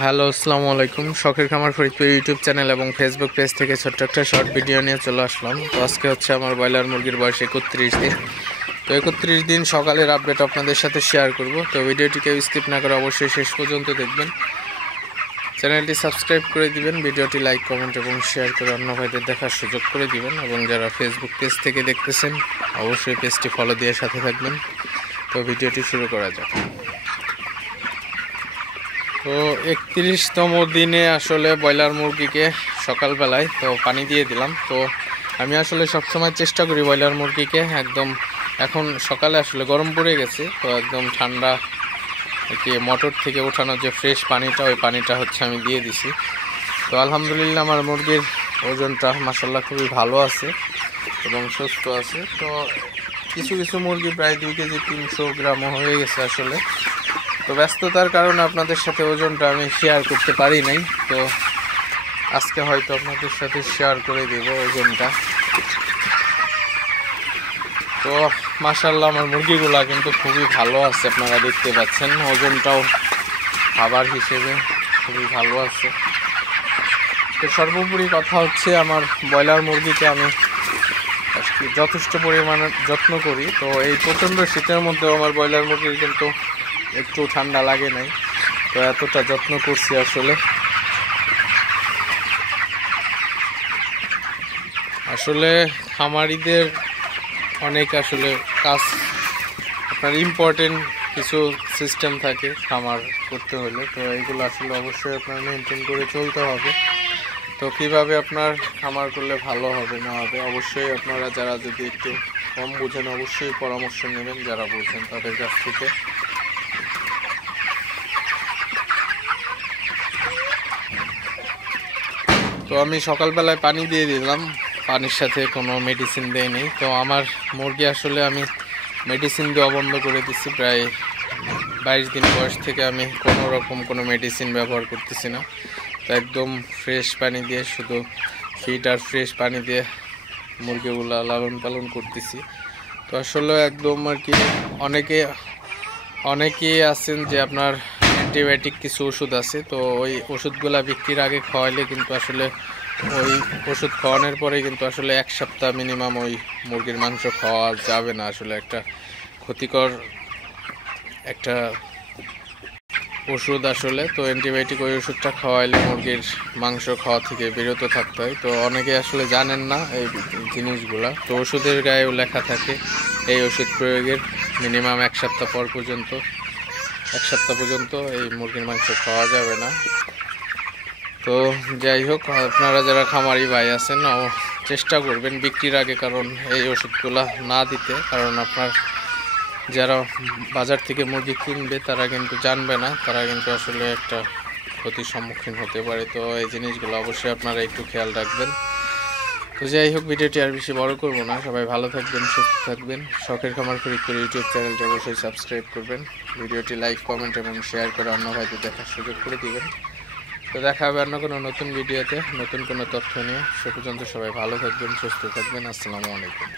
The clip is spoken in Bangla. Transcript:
হ্যালো, আসসালামু আলাইকুম। শখের খামার ফরিদপুর ইউটিউব চ্যানেল এবং ফেসবুক পেজ থেকে ছোট্ট একটা শর্ট ভিডিও নিয়ে চলে আসলাম। তো আজকে হচ্ছে আমার ব্রয়লার মুরগির বয়স 31 দিন। তো 31 দিন সকালের আপডেট আপনাদের সাথে শেয়ার করব। তো ভিডিওটিকে স্কিপ না করে অবশ্যই শেষ পর্যন্ত দেখবেন। চ্যানেলটি সাবস্ক্রাইব করে দিবেন, ভিডিওটি লাইক, কমেন্ট এবং শেয়ার করে অন্য ভাইদের দেখার সুযোগ করে দিবেন। এবং যারা ফেসবুক পেজ থেকে দেখতেছেন অবশ্যই পেজটি ফলো দিয়ে সাথে থাকবেন। তো ভিডিওটি শুরু করা যাক। তো 31তম দিনে আসলে ব্রয়লার মুরগিকে সকালবেলায় তো পানি দিয়ে দিলাম। তো আমি আসলে সবসময় চেষ্টা করি ব্রয়লার মুরগিকে একদম, এখন সকালে আসলে গরম পড়ে গেছে, তো একদম ঠান্ডা কি মোটর থেকে ওঠানো যে ফ্রেশ পানিটা, ওই পানিটা হচ্ছে আমি দিয়ে দিছি। তো আলহামদুলিল্লাহ আমার মুরগির ওজনটা মাশাআল্লাহ খুবই ভালো আছে এবং সুস্থ আছে। তো কিছু কিছু মুরগি প্রায় 2 কেজি 300 গ্রামও হয়ে গেছে আসলে। তো ব্যস্ততার কারণে আপনাদের সাথে ওজনটা আমি শেয়ার করতে পারি নাই। তো আজকে হয়তো আপনাদের সাথে শেয়ার করে দেব ওজনটা। তো মাশাআল্লাহ আমার মুরগিগুলা কিন্তু খুবই ভালো আছে, আপনারা দেখতে পাচ্ছেন। ওজনটাও খাবার হিসেবে খুবই ভালো আছে। তো সর্বোপরি কথা হচ্ছে, আমার ব্রয়লার মুরগিকে আমি যথেষ্ট পরিমাণে যত্ন করি। তো এই প্রচণ্ড শীতের মধ্যেও আমার ব্রয়লার মুরগির কিন্তু একটু ঠান্ডা লাগে নাই, তো এতটা যত্ন করছি আসলে। আসলে খামারিদের অনেক আসলে কাজ, আপনার ইম্পর্টেন্ট কিছু সিস্টেম থাকে খামার করতে হলে। তো এইগুলো আসলে অবশ্যই আপনার মেনটেন করে চলতে হবে। তো কিভাবে আপনার খামার করলে ভালো হবে না হবে, অবশ্যই আপনারা যারা যদি একটু কম বোঝেন অবশ্যই পরামর্শ নেবেন যারা বোঝেন তাদের কাছ থেকে। তো আমি সকালবেলায় পানি দিয়ে দিলাম, পানির সাথে কোনো মেডিসিন দেই নেই। তো আমার মুরগি আসলে আমি মেডিসিন দেওয়া বন্ধ করে দিচ্ছি। প্রায় 22 দিন বয়স থেকে আমি কোনো রকম কোনো মেডিসিন ব্যবহার করতেছি না। তো একদম ফ্রেশ পানি দিয়ে, শুধু ফিড আর ফ্রেশ পানি দিয়ে মুরগিগুলা লালন পালন করতেছি। তো আসলে একদম আর কি, অনেকেই আছেন যে আপনার অ্যান্টিবায়োটিক কিছু ওষুধ আছে, তো ওই ওষুধগুলা বিক্রির আগে খাওয়াইলে কিন্তু আসলে ওই ওষুধ খাওয়ানোর পরে কিন্তু আসলে 1 সপ্তাহ মিনিমাম ওই মুরগির মাংস খাওয়া যাবে না। আসলে একটা ক্ষতিকর একটা ওষুধ আসলে। তো অ্যান্টিবায়োটিক ওই ওষুধটা খাওয়াইলে মুরগির মাংস খাওয়া থেকে বিরত থাকতে হয়। তো অনেকে আসলে জানেন না এই জিনিসগুলা। তো ওষুধের গায়েও লেখা থাকে এই ওষুধ প্রয়োগের মিনিমাম 1 সপ্তাহ পর্যন্ত এই মুরগির মাংস খাওয়া যাবে না। তো যাই হোক, আপনারা যারা খামারি ভাই আছেন চেষ্টা করবেন বিক্রির আগে কারণ এই ওষুধগুলা না দিতে, কারণ আপনার যারা বাজার থেকে মুরগি কিনবে তারা কিন্তু জানবে না, তারা কিন্তু আসলে একটা ক্ষতির সম্মুখীন হতে পারে। তো এই জিনিসগুলো অবশ্যই আপনারা একটু খেয়াল রাখবেন। তো যাই হোক, ভিডিওটি আর বেশি বড় করব না। সবাই ভালো থাকবেন, সুস্থ থাকবেন। শখের খামার ফরিদপুর ইউটিউব চ্যানেলটি অবশ্যই সাবস্ক্রাইব করবেন, ভিডিওটি লাইক, কমেন্ট এবং শেয়ার করে অন্য ভাইদের দেখার সুযোগ করে দিবেন। তো দেখা হবে অন্য কোনো নতুন ভিডিওতে নতুন কোনো তথ্য নিয়ে। সে পর্যন্ত সবাই ভালো থাকবেন, সুস্থ থাকবেন। আসসালামু আলাইকুম।